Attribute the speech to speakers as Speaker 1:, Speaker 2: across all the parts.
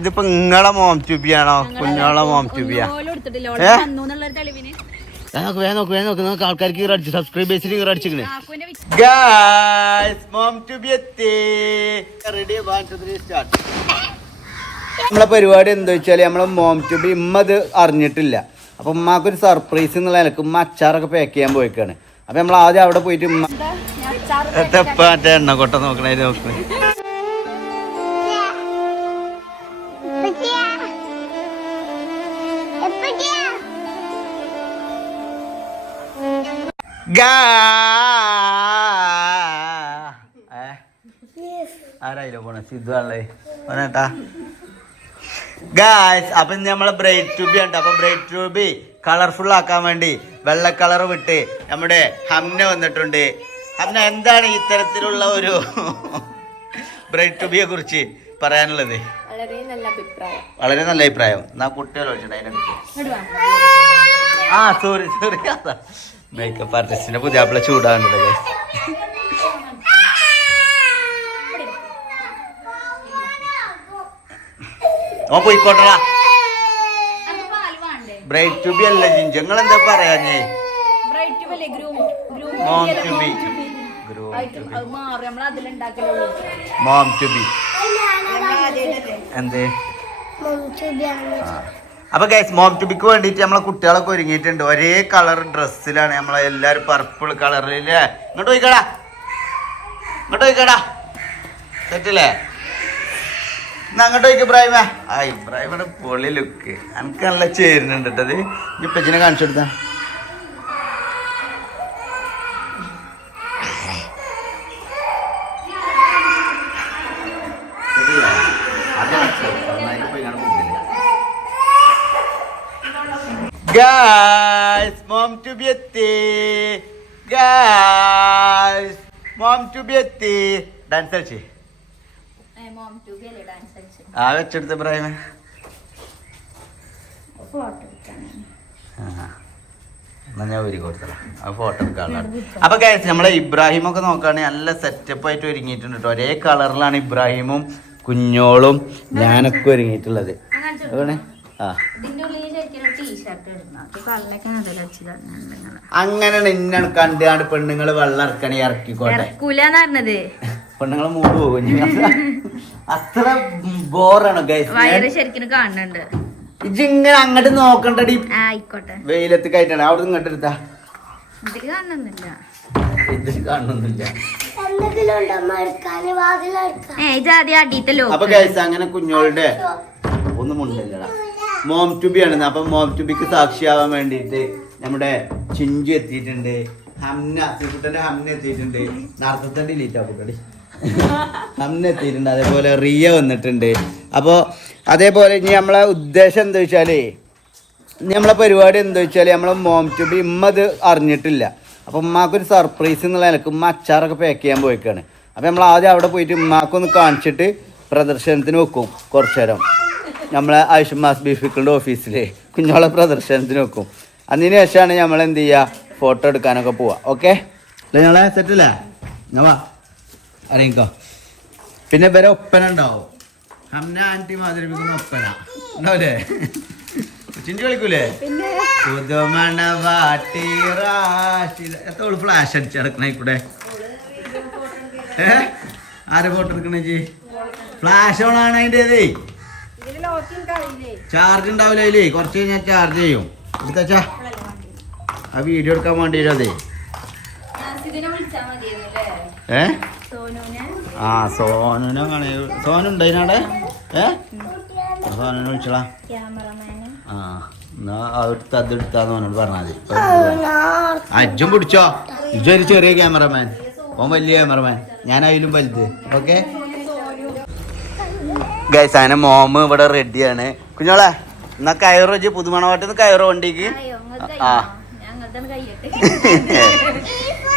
Speaker 1: ഇതിപ്പോ നിങ്ങളെ മോം ട്യൂബിയാണോ കുഞ്ഞോളെ മോം ട്യൂബിയാ നോക്ക് വേഗം നോക്ക് വേഗം ആൾക്കാർക്ക് അടിച്ചു ഗായ്സ് മോം ട്യൂബി എത്തി. റെഡി സ്റ്റാർട്ട് നമ്മളെ പരിപാടി എന്താ വെച്ചാൽ നമ്മളെ മോം ട്യൂബി ഇമ്മ ഇത് അറിഞ്ഞിട്ടില്ല. അപ്പൊ ഉമ്മാക്കൊരു സർപ്രൈസ് എന്നുള്ള നിലയ്ക്ക് ഉമ്മ അച്ചാറൊക്കെ പാക്ക് ചെയ്യാൻ പോയിക്കാണ്. അപ്പൊ നമ്മൾ ആദ്യം അവിടെ പോയിട്ട് ഉമ്മ എണ്ണ കൊട്ട നോക്കണേ നോക്കണേ. ആരായില്ലോ പോണേ? സിദ്ധു ആണല്ലേ? പോണേട്ടാ ഗായ്സ് അപ്പൊ നമ്മളെ ബ്രൈറ്റ് ട്യൂബി ഉണ്ട് അപ്പൊ ബ്രൈറ്റ് ട്യൂബി കളർഫുൾ ആക്കാൻ വേണ്ടി വെള്ള കളർ വിട്ട് നമ്മുടെ ഹംന വന്നിട്ടുണ്ട്. ഹംന എന്താണ് ഇത്തരത്തിലുള്ള ഒരു ബ്രൈറ്റ് ട്യൂബിയെ കുറിച്ച് പറയാനുള്ളത്?
Speaker 2: വളരെ നല്ല അഭിപ്രായം.
Speaker 1: വളരെ നല്ല അഭിപ്രായം. എന്നാ കുട്ടികൾ ചോദിച്ചിട്ടുണ്ട് അതിനെ. ആ സോറി സോറി മേക്കപ്പ് ആർട്ടിസ്റ്റിന്റെ പുതിയ ആപ്പിളെ ചൂടാകുന്നുണ്ട് guys. ഓ പോയിക്കോട്ടടാ
Speaker 2: വേണ്ടേ?
Speaker 1: ബ്രൈറ്റ് ട്യൂബി അല്ല ജിഞ്ചങ്ങൾ നിങ്ങൾ എന്താ പറയാഞ്ഞേ മോം
Speaker 2: അതിലുണ്ടാക്കലുള്ളൂ.
Speaker 1: മോം ട്യൂബി എന്തേ? ആ. അപ്പൊ ഗൈസ് മോം ടുബിക്ക് വേണ്ടിയിട്ട് നമ്മളെ കുട്ടികളൊക്കെ ഒരുങ്ങിയിട്ടുണ്ട്. ഒരേ കളർ ഡ്രസ്സിലാണ് നമ്മളെ എല്ലാരും പർപ്പിൾ കളറില്ലേ ഇങ്ങോട്ട് പോയിക്കടാ. ഇങ്ങോട്ട് പോയിക്കടാ. സെറ്റല്ലേ എന്നാ അങ്ങോട്ട് പോയിക്ക് ഇബ്രാഹിമ. ആ ഇബ്രാഹിമിന്റെ പൊളി ലുക്ക് എനിക്ക് നല്ല ചേരുന്നുണ്ട് കേട്ടത് ഇപ്പച്ചിനെ കാണിച്ചു കൊടുത്താ. സെറ്റല്ലേ? Guys, mom to be എത്തി Guys, mom to be എത്തി ഡാൻസ് കളിച്ചേ?
Speaker 2: മോം
Speaker 1: ആ വെച്ചെടുത്ത ഇബ്രാഹിമ എന്നാ ഞാൻ ഒരു കൊടുത്തല ആ ഫോട്ടോ എടുക്കാനുള്ളതാണ് അപ്പൊ കഴിച്ച് നമ്മളെ ഇബ്രാഹിം ഒക്കെ നോക്കുകയാണെങ്കിൽ നല്ല സെറ്റപ്പ് ആയിട്ട് ഒരുങ്ങിയിട്ടുണ്ട് കേട്ടോ ഒരേ കളറിലാണ് ഇബ്രാഹിമും കുഞ്ഞോളും ഞാനൊക്കെ ഒരുങ്ങിയിട്ടുള്ളത്. അതുകൊണ്ട്
Speaker 2: ഇതിന്റെ ഉള്ളിൽ ശരിക്കും ടീഷർട്ട് ഇടണം. കല്ലൊക്കെ നല്ല വെച്ചതാണ്
Speaker 1: അങ്ങനെയാണ് ഇന്നാണ് കണ്ടാണ്ട് പെണ്ണുങ്ങൾ വെള്ളം ഇറക്കണി ഇറക്കിക്കോട്ടെ.
Speaker 2: ഇറക്കൂലെന്ന് പറഞ്ഞത്.
Speaker 1: പെണ്ണുങ്ങളെ മൂട് പോകും അത്ര ബോറാണ്
Speaker 2: വയറ് ശരിക്കും കാണുന്നുണ്ട്
Speaker 1: ഇജിങ്ങനെ അങ്ങോട്ട് നോക്കണ്ടടി.
Speaker 2: ആയിക്കോട്ടെ.
Speaker 1: വെയിലത്ത് കയറ്റണം. അവിടെ ഇങ്ങോട്ട് എടുത്താ.
Speaker 2: ഇതിൽ കാണുന്നില്ല
Speaker 1: ഇത് കാണുന്നില്ല
Speaker 2: ഏ ഇത് ആദ്യം
Speaker 1: അപ്പൊ അങ്ങനെ കുഞ്ഞോളുടെ ഒന്നും മുണ്ടല്ലടാ. മോം ടുബി ആണ് അപ്പൊ മോം ടുബിക്ക് സാക്ഷിയാവാൻ വേണ്ടിയിട്ട് നമ്മുടെ ചിഞ്ചു എത്തിയിട്ടുണ്ട്. ഹംന ശ്രീകുട്ടന്റെ ഹംന എത്തിയിട്ടുണ്ട്. നേരത്തെ ഡിലീറ്റ് ആക്കട്ടെ ഹംന എത്തിയിട്ടുണ്ട്. അതേപോലെ റിയ വന്നിട്ടുണ്ട്. അപ്പോൾ അതേപോലെ ഇനി നമ്മളെ ഉദ്ദേശം എന്താ വെച്ചാലേ ഇനി നമ്മളെ പരിപാടി എന്താ വെച്ചാൽ നമ്മളെ മോം ട്യൂബ് ഇമ്മ അത് അറിഞ്ഞിട്ടില്ല. അപ്പം ഉമ്മാക്കൊരു സർപ്രൈസ് എന്നുള്ള നിലയ്ക്ക് ഉമ്മ അച്ചാറൊക്കെ പാക്ക് ചെയ്യാൻ പോയിക്കാണ്. അപ്പം നമ്മൾ ആദ്യം അവിടെ പോയിട്ട് ഉമ്മാക്കൊന്ന് കാണിച്ചിട്ട് പ്രദർശനത്തിന് വെക്കും കുറച്ചു നേരം. നമ്മളെ ആയുഷ്മാസ് ബീഫിക്കളുടെ ഓഫീസിൽ കുഞ്ഞോളെ പ്രദർശനത്തിന് വെക്കും. അതിന് ശേഷമാണ് നമ്മൾ എന്ത് ചെയ്യുക ഫോട്ടോ എടുക്കാനൊക്കെ പോവുക ഓക്കെ? അല്ലേ ഞങ്ങളെ സെറ്റല്ലേ ഞാൻ വാ. അറിയിക്കോ പിന്നെ വരെ ഒപ്പന ഉണ്ടാവും. ഹംന ആന്റി മാതിരിപ്പിക്കുന്ന ഒപ്പന. ഉണ്ടാവില്ലേ ചിന്തി കളിക്കൂലേ? പുതുമണവാട്ടി റാഷില എത്ര ഫ്ലാഷ് അടിച്ചടക്കണ കൂടെ ഏ? ആരെ ഫോട്ടോ എടുക്കണേ ജി ഫ്ലാഷ് ഓൺ ആണ് അതിന്റെ ചാർജ് ഉണ്ടാവില്ല അതിലേ. കുറച്ച് കഴിഞ്ഞാൽ ചാർജ് ചെയ്യും. എടുത്താച്ചാ. ആ വീഡിയോ എടുക്കാൻ വേണ്ടി വരും അതെ ഏ? ആ സോനുനെ കാണേ സോനു ഉണ്ടായിനാടെ ഏ? സോനുനെ
Speaker 2: വിളിച്ചടാ
Speaker 1: ആ എന്നാ അതെടുത്ത് അതെടുത്താന്ന് പറഞ്ഞോട് പറഞ്ഞാൽ മതി. അജ്ജും പിടിച്ചോ. ഇജ്ജൊരു ചെറിയ ക്യാമറമാൻ ഓൻ വലിയ ക്യാമറമാൻ ഞാൻ അതിലും വലുത്. ഓക്കെ ഗൈസ് അങ്ങനെ മോമ് ഇവിടെ റെഡിയാണ് കുഞ്ഞോളെ എന്നാ കയറോ പുതുമണ വട്ടത്ത് കയറോ വണ്ടിക്ക് ആ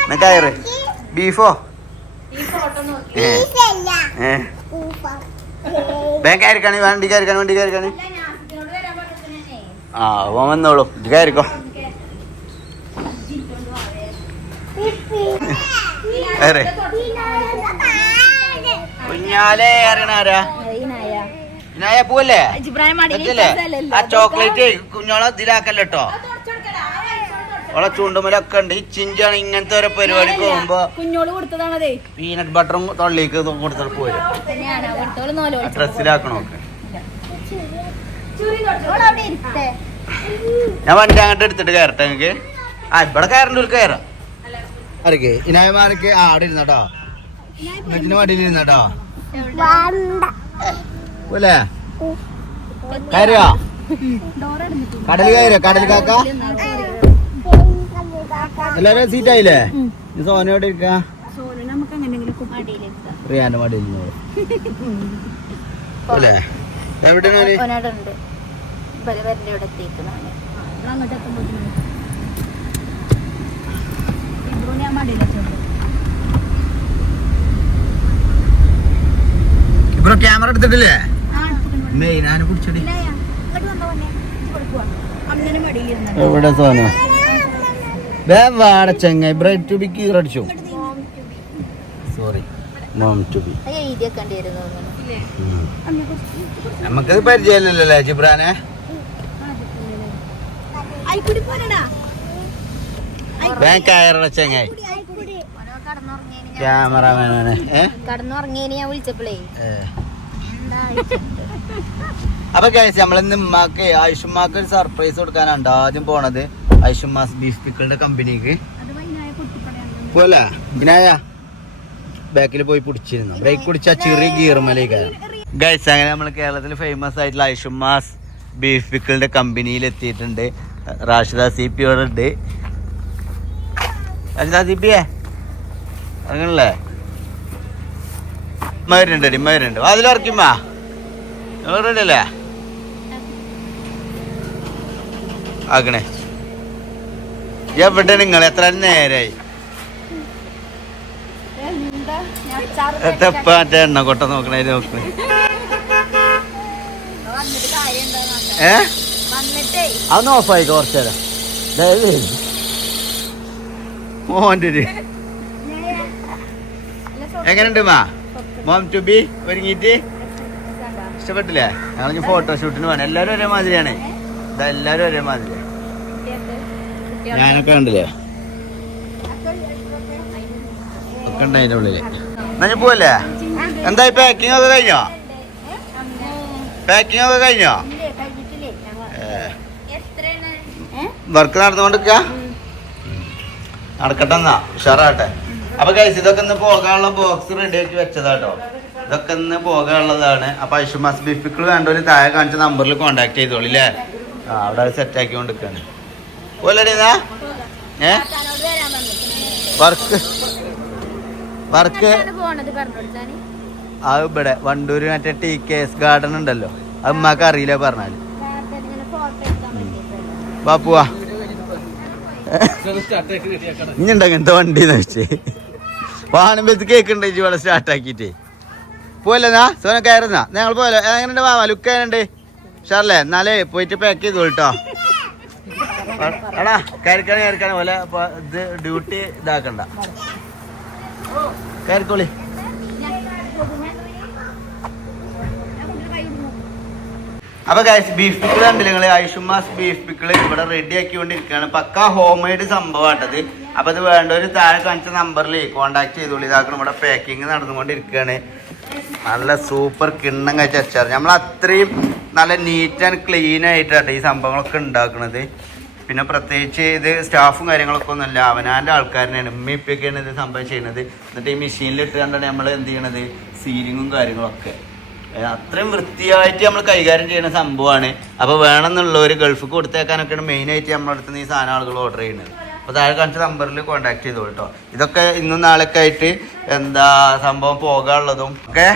Speaker 1: എന്നാ കയറ്. ബീഫോ? ഏ. ഏ. വണ്ടി കയറിക്കാണ് വണ്ടി കയറിക്കാണ്. ആ ഓൻ വന്നോളൂ. ഇത് കയറിക്കോ. കയറി. കുഞ്ഞാലേ അറിയണ ആരാ? ഇനായ പോവല്ലേ?
Speaker 2: മടിയിൽ.
Speaker 1: ആ ചോക്ലേറ്റ് കുഞ്ഞോളെ ഇതിലാക്കല്ലോ ഓളെ ചൂണ്ടുമലൊക്കെ ഉണ്ട്. ഈ ചിഞ്ചാണ് ഇങ്ങനത്തെ ഓരോ പരിപാടിക്ക് പോകുമ്പോ
Speaker 2: കുഞ്ഞോട് കൊടുത്തതാണതേ.
Speaker 1: പീനട്ട് ബട്ടറും തൊള്ളിക്ക്
Speaker 2: കൊടുത്തത് നോലോ
Speaker 1: ഡ്രസ്സിലാക്കണോ ഞാൻ വണ്ടി അങ്ങോട്ട് എടുത്തിട്ട് കയറട്ടെ നിങ്ങക്ക്? ആ ഇവിടെ കയറണ്ട ഒരു കയറാം. ആരൊക്കെ? ഇനായമാർക്ക് ആ അവിടെ ഇരുന്നട്ടോ. വണ്ടിയിൽ ഇരുന്നട്ടോ. പോലെ കയറിയോ? കടൽ കയറിയോ കടൽ കാക്ക എല്ലാരും സീറ്റ് ആയില്ലേ സോന എവിടെ ഇരിക്ക? റിയാന്റെ മടിയിൽ അല്ലേ? ക്യാമറ എടുത്തിട്ടില്ലേ? പിടിച്ചടി
Speaker 2: അമ്മനെ മടിയിലിരുന്നു.
Speaker 1: എവിടെ സോന വേ വാട ചെങ്ങായി. ബ്രൈഡ് ടു ബി കീർ അടിച്ചു. സോറി മോം ടു ബി നമുക്കത് പരിചയമില്ലല്ലേ ജിബ്രാനെ? കയറട ചെങ്ങായി. ക്യാമറമാനാണ് ഏ?
Speaker 2: കടന്നുറങ്ങിയതിന് ഞാൻ വിളിച്ചപ്പോഴേ.
Speaker 1: അപ്പൊ കഴിച്ച് നമ്മളിന്ന് ഉമ്മാക്ക് ആയുഷ്മാക്ക് ഒരു സർപ്രൈസ് കൊടുക്കാനുണ്ട് ആദ്യം പോണത്. ഐഷുമാസ് ബീഫ് പിക്കിളിന്റെ കമ്പനിക്ക് പോലെ വിനായ ബാക്കിൽ പോയി പിടിച്ചിരുന്നു. ബ്രേക്ക് പിടിച്ച ചെറിയ ഗീർമലേക്ക് ഗൈസ് അങ്ങനെ നമ്മൾ കേരളത്തിൽ ഫേമസ് ആയിട്ടുള്ള ഐഷുമാസ് ബീഫ് പിക്കിളിന്റെ കമ്പനിയിൽ എത്തിയിട്ടുണ്ട്. റാഷിദ സി പി ഇവിടെ ഉണ്ട്. റാഷിദ സി പിയെ അങ്ങനല്ലേ? മരുണ്ട് അടി മരുണ്ട് അതിലിറക്കിമ്മാ റെഡി അല്ലേ? ആക്കണേ. എവിടെ നിങ്ങൾ എത്ര നേരായി? എണ്ണ കൊട്ട നോക്കണേ നോക്കണേ.
Speaker 2: അന്ന്
Speaker 1: ഏ? അതൊന്ന് ഓഫായി കുറച്ചു നേരം മോന്റെ എങ്ങനെയുണ്ട് മാ മോം ടു ബി ഒരുങ്ങിയിട്ട് ഇഷ്ടപ്പെട്ടില്ലേ? ഞങ്ങൾ ഫോട്ടോഷൂട്ടിന് വേണം എല്ലാവരും ഒരേ മാതിരിയാണ് ഇതാ എല്ലാവരും ഒരേ മാതിരി ഞാനൊക്കെ കണ്ടില്ലേ? ഒക്കെ ഉണ്ട് അതിന്റെ ഉള്ളിൽ. എന്നാ ഞാൻ പോവല്ലേ? എന്തായി പാക്കിംഗ് ഒക്കെ കഴിഞ്ഞോ? പാക്കിംഗ് ഒക്കെ കഴിഞ്ഞോ? വർക്ക് നടന്നുകൊണ്ടിരിക്ക? നടക്കട്ടെ എന്നാ. ഉഷാറാട്ടെ അപ്പൊ കഴിച്ച് ഇതൊക്കെ ഒന്ന് പോകാനുള്ള ബോക്സ് റെഡിയാക്കി ആക്കി വെച്ചതാട്ടോ. ഇതൊക്കെ ഇന്ന് പോകാനുള്ളതാണ്. അപ്പൊ ഐഷുമാസ് ബിഫിക്കിൾ വേണ്ടവര് താഴെ കാണിച്ച നമ്പറിൽ കോണ്ടാക്ട് ചെയ്തോളൂ അല്ലേ ആ അവിടെ സെറ്റ് ആക്കി കൊണ്ടിരിക്കാണ്. പോലടിന്നാ ഏ? വർക്ക്. വർക്ക്. ആ ഇവിടെ വണ്ടൂര് മറ്റേ ടി കെ എസ് ഗാർഡൻ ഉണ്ടല്ലോ. അത് ഉമ്മാക്ക് അറിയില്ല
Speaker 2: പറഞ്ഞാൽ?
Speaker 1: ബാപ്പുവാ ഇനി ഉണ്ടോ ഇങ്ങനത്തെ വണ്ടി വെച്ച്? വെച്ചേ കേക്ക് ഉണ്ട് ഇവിടെ സ്റ്റാർട്ട് പോലെന്നാ സോന കയറുന്നാ? ഞങ്ങൾ പോയല്ലോ. എങ്ങനെയുണ്ട് വാവാ ലുക്ക് എങ്ങനെയുണ്ട്? ഷാർലേ എന്നാലേ പോയിട്ട് പാക്ക് ചെയ്തു കേട്ടോ എടാ കയറിക്കണേ കയറിക്കണേ. പോലെ ഇത് ഡ്യൂട്ടി ഇതാക്കണ്ട. കയറിക്കോളി. അപ്പൊ ഗൈസ് ബീഫ് പിക്കിൾ കണ്ടില്ല നിങ്ങൾ ഐഷുമാസ് ബീഫ് പിക്കിൾ ഇവിടെ റെഡി ആക്കി ആക്കിക്കൊണ്ടിരിക്കുകയാണ്. പക്ക ഹോം മെയ്ഡ് സംഭവമാട്ടത് അപ്പൊ ഇത് ഒരു താഴെ കാണിച്ച നമ്പറിൽ കോണ്ടാക്ട് ചെയ്തോളി. ഇതാക്കണം ഇവിടെ പാക്കിങ് നടന്നുകൊണ്ടിരിക്കുകയാണ് നല്ല സൂപ്പർ കിണ്ണം കഴിച്ച അച്ചാർ നമ്മൾ അത്രയും നല്ല നീറ്റ് ആൻഡ് ക്ലീൻ ആയിട്ടാണ് ഈ സംഭവങ്ങളൊക്കെ ഉണ്ടാക്കുന്നത് പിന്നെ പ്രത്യേകിച്ച് ഇത് സ്റ്റാഫും കാര്യങ്ങളൊക്കെ ഒന്നുമില്ല. അവനാന്റെ ആൾക്കാരനെയാണ് ഉമ്മ ഇപ്പൊക്കെയാണ് ഇത് സംഭവം ചെയ്യുന്നത് എന്നിട്ട് ഈ മെഷീനിൽ ഇട്ട് കണ്ടാണ് നമ്മൾ എന്ത് ചെയ്യണത്? സീലിങ്ങും കാര്യങ്ങളൊക്കെ. അത്രയും വൃത്തിയായിട്ട് നമ്മൾ കൈകാര്യം ചെയ്യുന്ന സംഭവമാണ്. അപ്പോൾ വേണമെന്നുള്ളവർ ഗൾഫ് കൊടുത്തേക്കാനൊക്കെയാണ് മെയിനായിട്ട് നിന്ന് ഈ സാധനം ആളുകൾ ഓർഡർ ചെയ്യുന്നത്. അപ്പോൾ താഴെ കാണിച്ച നമ്പറിൽ കോൺടാക്ട് ചെയ്തോളൂ കേട്ടോ ഇതൊക്കെ ഇന്നും നാളൊക്കെ ആയിട്ട് എന്താ സംഭവം പോകാനുള്ളതും. ഓക്കെ?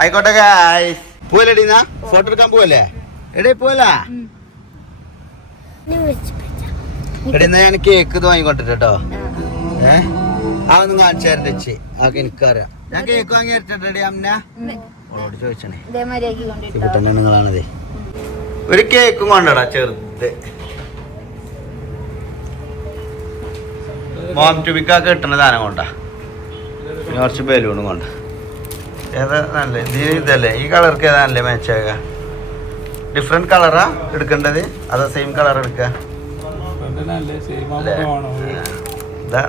Speaker 1: ആയിക്കോട്ടെ ഗായ്സ് പോവല്ലേടിന്നാ ഫോട്ടോ എടുക്കാൻ പോവല്ലേ? എടേ പോലാ എടി എന്നാ ഞാൻ കേക്ക് ഇത് വാങ്ങിക്കൊണ്ടിട്ട് കേട്ടോ ഏ? അതൊന്നും കാണിച്ചു തരണ്ട വെച്ച് അതൊക്കെ എനിക്കറിയാം. ഞാൻ കേക്ക് വാങ്ങി തരട്ടെ അമ്മ ഓളോട് ചോദിച്ചണേ. ഒരു കേക്കും കൊണ്ടടാ ചെറുത്. മോം ടുബിക്കൊക്കെ കിട്ടുന്ന സാധനം കൊണ്ടാ. പിന്നെ കുറച്ച് ബലൂണും കൊണ്ട. ഏതാ നല്ല ഇത് ഇതല്ലേ? ഈ കളർക്ക് ഏതാ നല്ല മാച്ചാക ഡിഫറെന്റ് കളറാ എടുക്കേണ്ടത്? അതോ സെയിം കളർ എടുക്കുക? ഇതാ.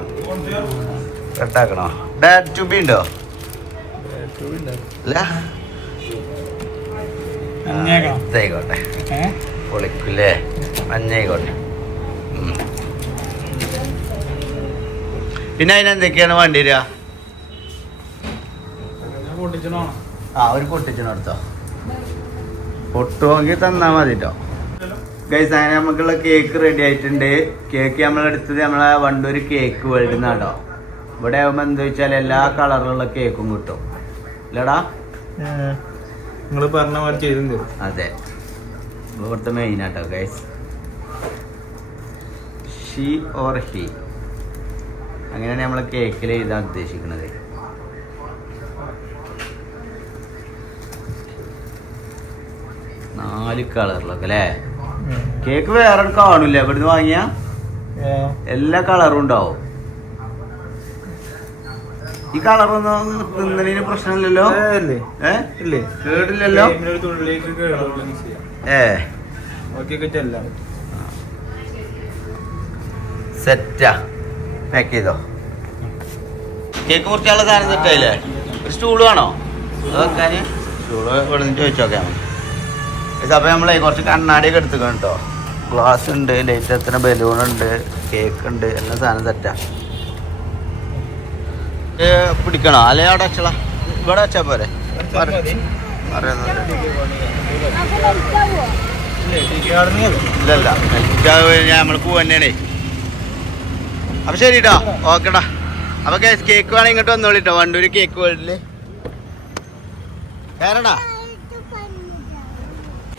Speaker 1: റെഡാക്കണോ ഡാഡ് ഉണ്ടോ? ഇല്ല? ഇതായിക്കോട്ടെ. പൊളിക്കൂലേ? മഞ്ഞായിക്കോട്ടെ. പിന്നെ അതിനെന്തൊക്കെയാണ് വേണ്ടി വരിക? ആ ഒരു പൊട്ടിച്ചണം എടുത്തോ പൊട്ടുമെങ്കിൽ തന്നാ മതി കേട്ടോ ഗൈസ് അങ്ങനെ നമുക്കുള്ള കേക്ക് റെഡി ആയിട്ടുണ്ട്. കേക്ക് നമ്മളെടുത്തത് നമ്മളെ വണ്ടൂർ കേക്ക് വേൾഡ് നിന്നാട്ടോ ഇവിടെ ആകുമ്പോൾ എന്താ വെച്ചാൽ എല്ലാ കളറിലുള്ള കേക്കും കിട്ടും. ഇല്ലടാ?
Speaker 3: നിങ്ങൾ പറഞ്ഞ പോലെ ചെയ്തു
Speaker 1: അതെ. ഇവിടുത്തെ മെയിൻ ആട്ടോ ഗൈസ് ഷീ ഓർ ഹി അങ്ങനെയാണ് നമ്മൾ കേക്കിൽ എഴുതാൻ ഉദ്ദേശിക്കുന്നത്. നാല് കളറിലൊക്കെ അല്ലേ? കേക്ക് വേറെ കാണില്ല ഇവിടുന്ന് വാങ്ങിയ? എല്ലാ കളറും ഉണ്ടാവും. ഈ കളറൊന്നും തിന്നലിന് പ്രശ്നമില്ലല്ലോ? കേടില്ലല്ലോ? ഏ. സെറ്റാ. പാക്ക് ചെയ്തോ? കേക്ക് മുറിച്ചുള്ള സാധനം സെറ്റായില്ലേ ഒരു സ്റ്റൂൾ വേണോ? അത് വെക്കാൻ സ്റ്റൂൾ ഇവിടെ നിന്ന് ചോദിച്ചോക്കാം അപ്പോൾ നമ്മളെ കുറച്ച് കണ്ണാടിയൊക്കെ എടുത്തുക്കണം കേട്ടോ. ഗ്ലാസ് ഉണ്ട് ലൈറ്റ് എത്തുന്ന ബലൂൺ ഉണ്ട് കേക്ക് ഉണ്ട് എല്ലാ സാധനം സെറ്റാ പിടിക്കണോ? അല്ലെ അവിടെ വെച്ചള. ഇവിടെ വെച്ചാ പോരെ? പറയുന്നത് ഇല്ലല്ല നമ്മൾ പോവന്നെയാണേ. അപ്പൊ ശരി കേട്ടോ ഓക്കെടാ. അപ്പൊ കേക്ക് വേണമെങ്കിൽ ഇങ്ങോട്ട് വന്നോളിട്ടോ. വണ്ടൂര് കേക്ക് വേൾഡിൽ കയറടാ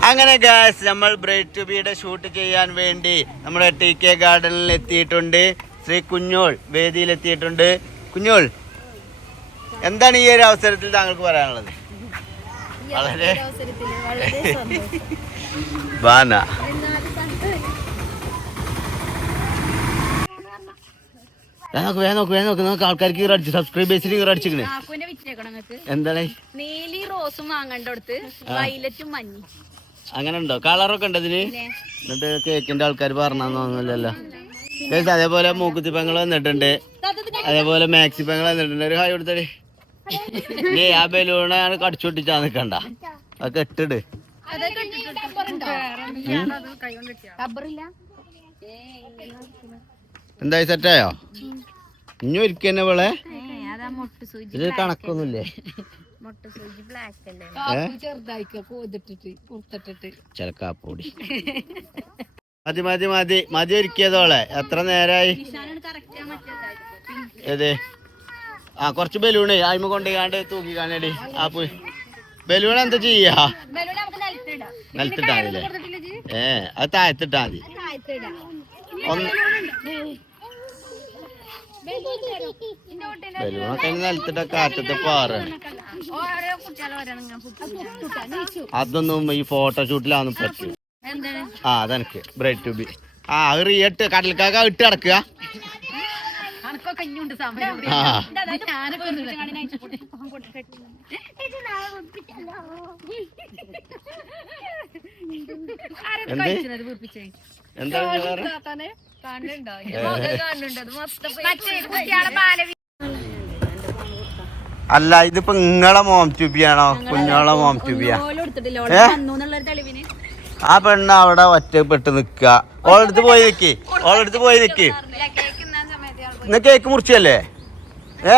Speaker 1: അങ്ങനെ ഗാസ് നമ്മൾ ബ്രേക്ക് ടു ബിയുടെ ഷൂട്ട് ചെയ്യാൻ വേണ്ടി നമ്മുടെ ടി കെ ഗാർഡനിൽ എത്തിയിട്ടുണ്ട്. ശ്രീ കുഞ്ഞോൾ വേദിയിൽ എത്തിയിട്ടുണ്ട്. കുഞ്ഞോൾ എന്താണ് ഈ ഒരു അവസരത്തിൽ താങ്കൾക്ക് പറയാനുള്ളത്? വളരെ ബാന വേഗം നോക്ക് വേഗം നോക്ക് വേഗം നോക്ക് നമുക്ക് ആൾക്കാർക്ക് ഈറ അടിച്ചു സബ്സ്ക്രൈബ് ബേസിൽ ഈറ അടിച്ചിക്കണേ
Speaker 2: കാക്കുവിന്റെ വിറ്റേക്കണം
Speaker 1: എന്താണ്?
Speaker 2: നീലി റോസും വാങ്ങണ്ടടുത്ത് വയലറ്റും മഞ്ഞ.
Speaker 1: അങ്ങനെ ഉണ്ടോ കളറൊക്കെ ഉണ്ട് ഇതിന് എന്നിട്ട് കേക്കിന്റെ ആൾക്കാർ പറഞ്ഞോന്നില്ലല്ലോ അതേപോലെ മൂക്കുത്തി പെങ്ങൾ വന്നിട്ടുണ്ട്. അതേപോലെ മാക്സി പെങ്ങൾ വന്നിട്ടുണ്ട്. ഒരു ഹായ് കൊടുത്തടി. നീ ആ ബലൂണ് ഞാൻ കടിച്ചു പൊട്ടിച്ചാ നിക്കണ്ട. അത് കെട്ടിട്
Speaker 2: റബ്ബറില്ല
Speaker 1: എന്തായി സെറ്റായോ? ഇനി ഒരിക്കൽ തന്നെ
Speaker 2: വിളെ
Speaker 1: ഇത് കണക്കൊന്നുമില്ലേ? ചിലക്കാപ്പൊടി മതി മതി മതി മതി ഒരുക്കിയതോളെ എത്ര നേരായി? ഏത്? ആ കുറച്ച് ബലൂണ് ആയ്മ കൊണ്ടുകാണ്ട് തൂക്കി കാണേടി. ആ പോയി. ബലൂൺ എന്താ ചെയ്യാ?
Speaker 2: ബലൂൺ നമുക്ക് അല്ലേ
Speaker 1: നിലത്തിട്ടാ മതില്ലേ ഏ അത് താഴത്തിട്ടാ മതി. ഒന്ന് ബലൂണൊക്കെ ഇനി നിലത്തിട്ട കാറ്റത്ത്
Speaker 2: ഓരോന്നും
Speaker 1: അതൊന്നും ഈ ഫോട്ടോഷൂട്ടിലാന്ന് പറ്റും. ആ അതെനിക്ക്. ബ്രൈറ്റ് ടു ബി ആ അത് റിയട്ട് കടൽക്കാക്ക ഇട്ട് കിടക്കുക എന്ത്? എന്താണ്? അല്ല ഇതിപ്പോ നിങ്ങളെ മോം ട്യൂബിയാണോ കുഞ്ഞോളെ മോം ട്യൂബിയാ ആ പെണ്ണ് അവിടെ ഒറ്റപ്പെട്ട് നിക്ക. ഓളടുത്ത് പോയി നിക്ക്. ഓളടുത്ത് പോയി നിക്ക്.
Speaker 2: കേക്ക് തിന്നാൻ സമയത്ത്
Speaker 1: ഇന്ന് കേക്ക് മുറിച്ചല്ലേ? ഏ?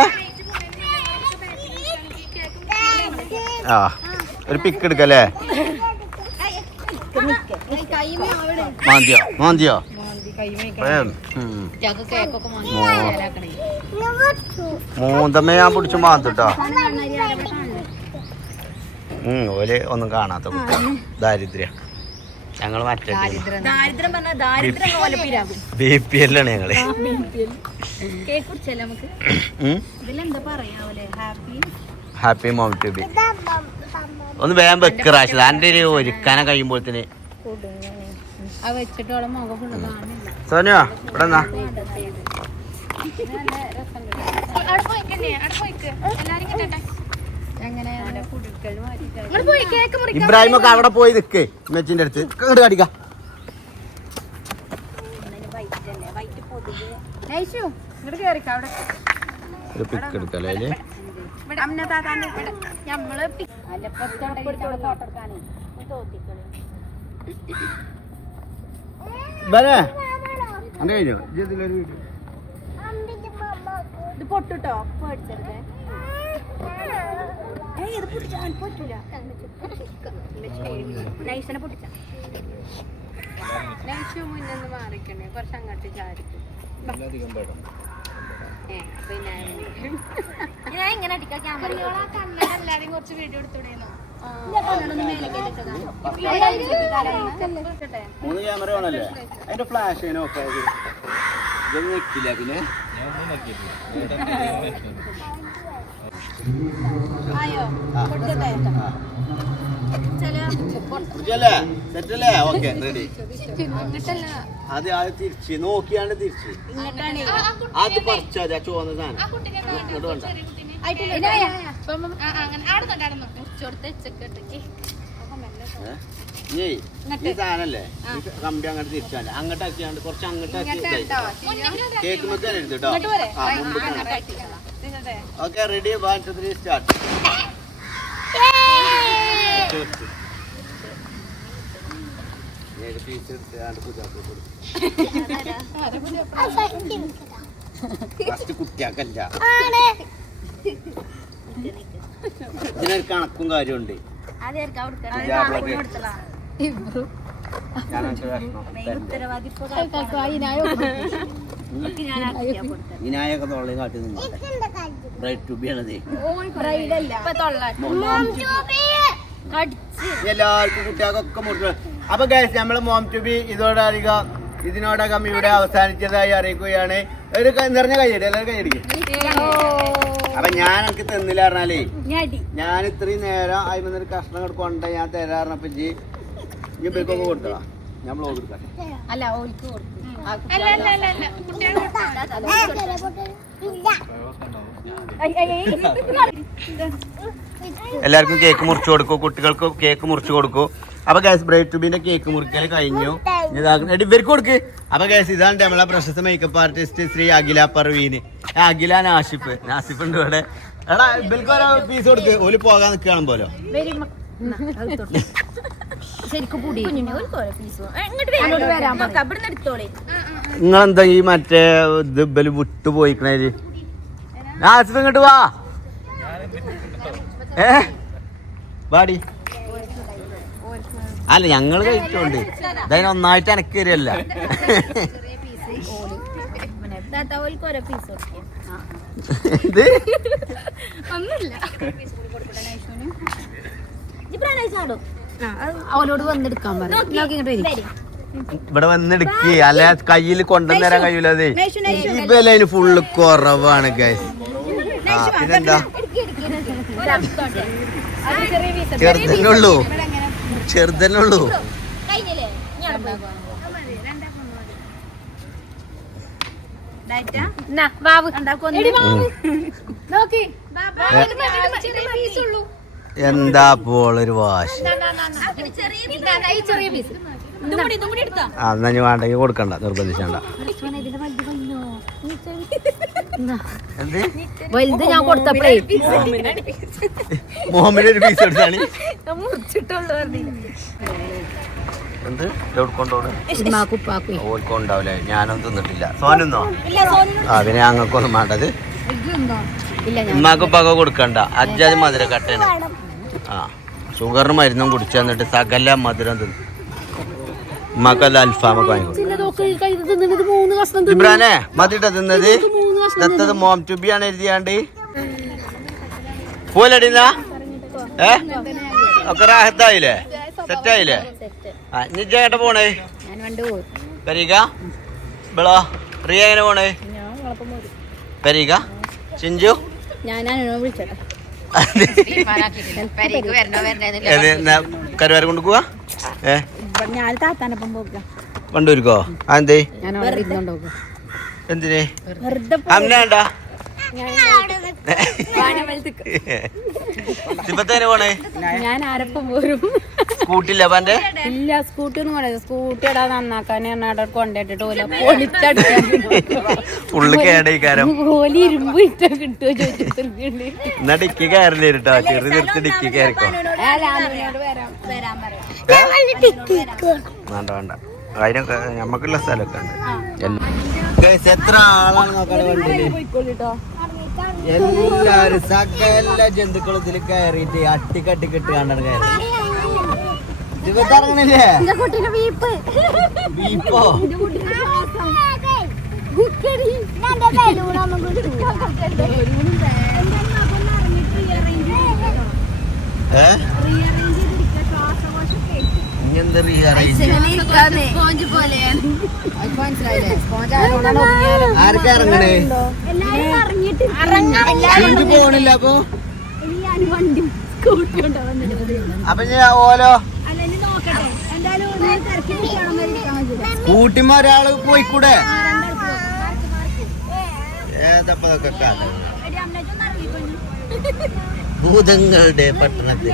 Speaker 1: ആ ഒരു പിക്ക് എടുക്കല്ലേ? മാന്തിയോ മാന്തിയോ. മൂന്തമ്മ ഞാൻ പിടിച്ച് മാന്തുട്ടോ. ഉം ഓൽ ഒന്നും കാണാത്ത കുട്ടി. ദാരിദ്ര്യം. ഞങ്ങൾ മറ്റേ ബി പി
Speaker 2: ഞങ്ങൾ. നമുക്ക്. ഇതിലെന്താ പറയാവല്ലേ happy?
Speaker 1: Happy mom to be. ഒന്ന് വേഗം വെക്ക് റാഷിദ. എന്റെ ഒരു ഒരുക്കാനെ കഴിയുമ്പോഴത്തേന്
Speaker 2: ഫുള്ള് കാണില്ല
Speaker 1: സോനിയോ ഇവിടെ എന്നാ ഇബ്രാഹിം ഒക്കെ അവിടെ പോയി നിക്ക്. മെച്ചിന്റെ അടുത്ത്. ഇങ്ങോട്ട് കാണിക്ക
Speaker 2: ഇങ്ങോട്ട് കേറിക്ക അവിടെ.
Speaker 1: ഒരു പിക്ക് എടുക്കല്ലേ അതിൽ വീഡിയോ
Speaker 2: ഇത് പൊട്ടുട്ടോ? പേടിച്ചരുതേ. ഏയ് ഇത് പൊട്ടിച്ചാൻ പറ്റൂല നൈസിനെ പൊട്ടിച്ച. നൈസ് മുന്നൊന്ന് മാറിക്കണേ. കുറച്ച് അങ്ങോട്ട് ചാരിക്കും ഞാൻ ഇങ്ങനെ അടിക്കാം ക്യാമറ കണ്ണടല്ലാതെയും കുറച്ച് വീഡിയോ എടുത്തുടേനോ
Speaker 1: മൂന്ന് ക്യാമറ വേണല്ലേ അതിന്റെ ഫ്ലാഷ് വെക്കില്ല പിന്നെ സെറ്റല്ലേ? ഓക്കെ റെഡി അത് അത് തിരിച്ച് നോക്കിയാണ് തിരിച്ച്. അത് പറിച്ചാ സാധനം. ആ ചുവന്ന സാധനം ഇങ്ങോട്ട് വേണ്ട ഏ? ഇനി ഈ സാധനല്ലേ? ഈ കമ്പി അങ്ങോട്ട് അങ്ങോട്ട് ആക്കിയാണ്ട് കുറച്ച് അങ്ങോട്ട് ആക്കി കേക്ക് ആ മുമ്പ് okay ready one two three start ഏഴ് പീസ് എടുത്ത് ആണ്ട് പൂജാക്ക് കൊടുത്തു ഫസ്റ്റ് കുട്ടിയാക്കല്ല. ഇതിനൊരു കണക്കും കാര്യമുണ്ട് വിനായക കാട്ടി ടു ബി ആണതേ. എല്ലാവർക്കും കുട്ടികൾക്കൊക്കെ മുറിച്ചു അപ്പൊ ഗൈസ് നമ്മൾ മോം ടു ബി ഇതോടധികം ഇതിനോടകം ഇവിടെ അവസാനിച്ചതായി അറിയിക്കുകയാണ്. ഒരു ക- നിറഞ്ഞ കൈയടി എല്ലാവരും കൈയടിക്കും. അപ്പൊ ഞാൻ എനിക്ക് തന്നില്ല പറഞ്ഞാലേ. ഞാൻ ഇത്രയും നേരം അതിന് ഒരു കഷ്ണം കൂടെ കൊണ്ട് ഞാൻ തരാറിനപ്പൊ ജി ഇനി കൊടുത്തതാ ഞാൻ ബ്ലോഗ് എടുക്കാം.
Speaker 2: അല്ല
Speaker 1: എല്ലാവർക്കും കേക്ക് മുറിച്ചു കൊടുക്കും. കുട്ടികൾക്ക് കേക്ക് മുറിച്ചു കൊടുക്കും. അപ്പൊ ഗ്യാസ് ബ്രൈറ്റ് ടൂബിന്റെ കേക്ക് മുറിക്കൽ കഴിഞ്ഞു. ഇവർക്ക് കൊടുക്ക്. അപ്പൊ കേസ് ഇതാണ് നമ്മളെ പ്രശസ്ത മേക്കപ്പ് ആർട്ടിസ്റ്റ് ശ്രീ അഖില പർവീന്. അഖില നാഷിഫ് നാസിഫ് ഉണ്ട് ഇവിടെ. എടാ ഇവർക്ക് ഓരോ പീസ് കൊടുക്ക്. ഓൽ പോകാൻ നിൽക്കുകയാണ് പോലോ. നിങ്ങളെന്താ ഈ മറ്റേ ഇത് ഇബൽ വിട്ടു പോയിക്കണേൽ നാസിഫ് ഇങ്ങോട്ട് വാ. ഏ? വാടി. അല്ല ഞങ്ങൾ കഴിച്ചോണ്ട്. ഇതതിന് ഒന്നായിട്ട് എനക്ക്
Speaker 2: അവനോട് വന്നെടുക്കാൻ
Speaker 1: ഇവിടെ വന്നെടുക്കി. അല്ല കയ്യിൽ കൊണ്ടുവന്നേരാൻ കഴിയൂല അതെ. അതിന് ഫുള്ള് കുറവാണ് ഗൈസ് ചെറുതന്നെ ഉള്ളൂ. ചെറുതന്നെ ഉള്ളൂ. എന്താ വാശി?
Speaker 2: പീസ്
Speaker 1: ആ എന്നാ ഞാൻ വേണ്ടെങ്കിൽ കൊടുക്കണ്ട നിർബന്ധിച്ചണ്ട
Speaker 2: വലുത് ഞാൻ കൊടുത്തപ്പോഴേ
Speaker 1: മുഹമ്മദ് ഒരു പീസ് എടുത്താണ്. എന്ത്? ഞാനൊന്നും തിന്നിട്ടില്ല. സോനൊന്നോ? ഞങ്ങൾക്കൊന്നും വേണ്ടത്. കൊടുക്കണ്ട. അജ്ജാതി മധുര കട്ടേന് ആ ഷുഗറിന് മരുന്നും കുടിച്ചു തന്നിട്ട് സകല മധുരം തിന്നു. ഉമ്മാക്കല്ല അൽഫാമൊക്കെ ഇബ്രാനെ മതിട്ട തിന്നത്? ദത്തത് മോം ടുബിയാണ് എഴുതിയാണ്ട്. പോലടിന്ന ഏ? ഒക്കെ റാഹത്തായില്ലേ? സെറ്റായില്ലേ? ആ ഇനി ചേട്ട പോണേ? പെരീക ബിളോ പ്രിയ എങ്ങനെ പോണേ? പെരീക ചിഞ്ചു? കരുവാര കൊണ്ട് പോവാ? ഏ? കൊണ്ടുവരിക്കോ അതെന്തേ എന്തിന്?
Speaker 2: വെറുതെ
Speaker 1: അമ്മ വേണ്ട
Speaker 2: ഞാൻ
Speaker 1: സിബത്തേനെ പോണേ?
Speaker 4: ഞാൻ ആരപ്പം പോരും?
Speaker 1: സ്കൂട്ടില്ല പന്റെ
Speaker 4: ഇല്ല സ്കൂട്ടി ഒന്നും കൊണ്ടേ സ്കൂട്ടി ഇടാ നന്നാക്കാൻ അവിടെ കൊണ്ടിട്ടിട്ട് ഓല പൊളിച്ചടിക്കാൻ
Speaker 1: ഫുള്ള് കേടയിക്കാരം
Speaker 4: ഓലി ഇരുമ്പ് ഇട്ട കിട്ടുമോ ചോദിച്ചിട്ടുണ്ട്
Speaker 1: എന്നാ ഡിക്കി കയറില്ല കേട്ടോ ചെറിയ നിർത്തി ഡിക്കി കയറിക്കോ.
Speaker 4: വരാൻ വരാൻ പറയാം
Speaker 1: വേണ്ട വേണ്ട. അതിനൊക്കെ ഞമ്മക്കുള്ള സ്ഥലമൊക്കെ ഉണ്ട്. എത്ര ആളാണ് നോക്കാൻ
Speaker 4: പോയിക്കോളിട്ടോ.
Speaker 1: എല്ലാരും സകല ജന്തുക്കളും ഇതിൽ കയറിയിട്ട് അട്ടിക്കട്ടിക്കിട്ട് കണ്ടാണ് കയറി ഇറങ്ങണില്ലേ? ബീപ്പോ ഏ ഇനി എന്താ റീഅറേഞ്ച്
Speaker 4: സ്പോഞ്ച് പോലെയാണ്.
Speaker 1: ഇറങ്ങണേ? പോണില്ല അപ്പൊ? അപ്പൊ ഞാൻ ഓലോ? ഒരാൾ പോയിക്കൂടെ? ഏതപ്പോ ഇതൊക്കെ കഥ ഭൂതങ്ങളുടെ പട്ടണത്തിൽ.